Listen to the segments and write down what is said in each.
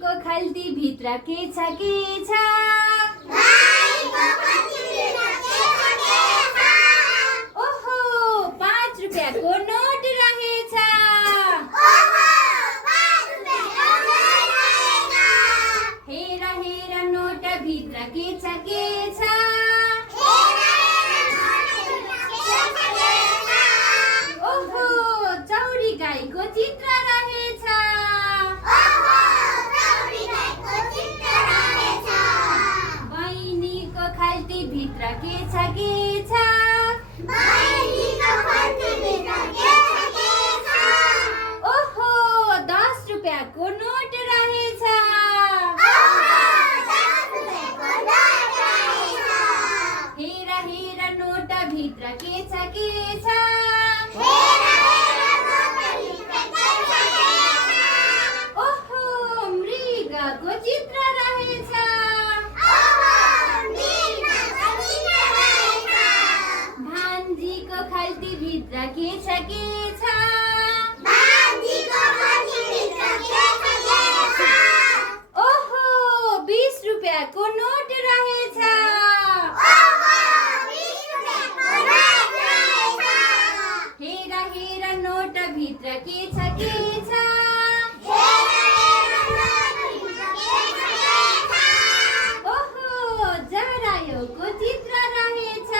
भाइको खल्ती भित्र के छ के छ? ओहो, 5 रुपियाँको नोट रहेछ। हेर हेर नोट भित्र के छ के छ? ओहो, चौरी गाईको चित्र रहेछ। बहिनीको खल्ती भित्र के छ के छ? ओहो, 10 रुपियाँको नोट रहेछ। हेर हेर नोट भित्र के छ के छ? ओहो, मृगको चित्र रहेछ। भान्जीको खल्ती भित्र के छ के छ? ओहो, 20 रुपियाँको नोट रहेछ। हेर हेर नोट भित्र के छ के छ? ओहो, जरायोको चित्र रहेछ।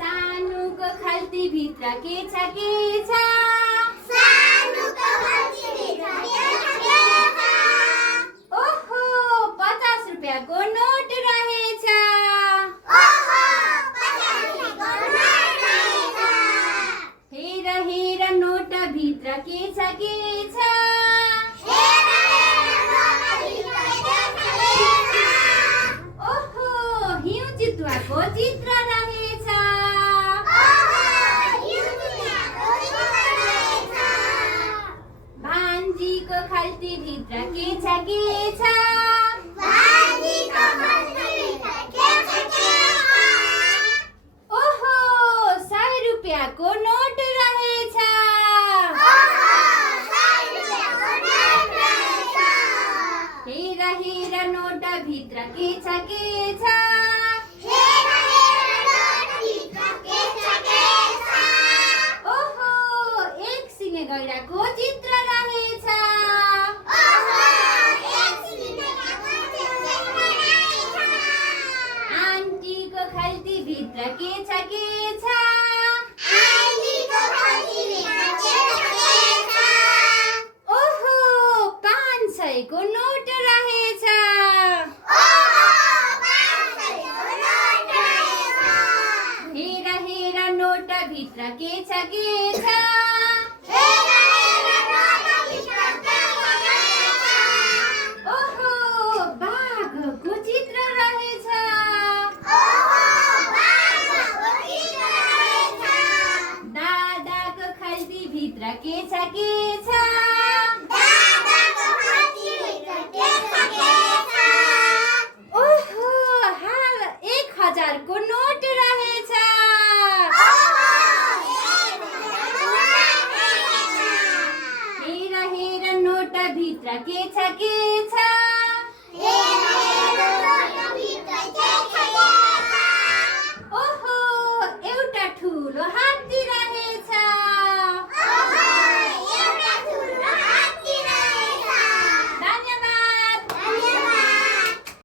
सानुको खल्ती भित्र के छ के छ? ओहो, 50 रुपियाँको नोट रहेछ। हेर हेर नोट भित्र के छ के छ? ओहो, हिउँ चितुवाको चित्र रहेछ। भान्जीको खल्ती भित्र के छ के छ? ओहो, 100 रुपियाँको नोट रहेछ। हेर हेर नोट भित्र के छ के छ? ओहो, एक सिङे गैंडाको चित्र रहेछ। आन्टीको खल्ती भित्र के छ के छ? ओहो, 500को नोट रहेछ। हेर हेर नोट भित्र के छ के छ? ओहो, बाघको चित्र रहेछ। दादाको खल्ती भित्र के छ के छ? ओहो, हाल 1000को नोट रहेछ। हेर हेर नोट भित्र के छ के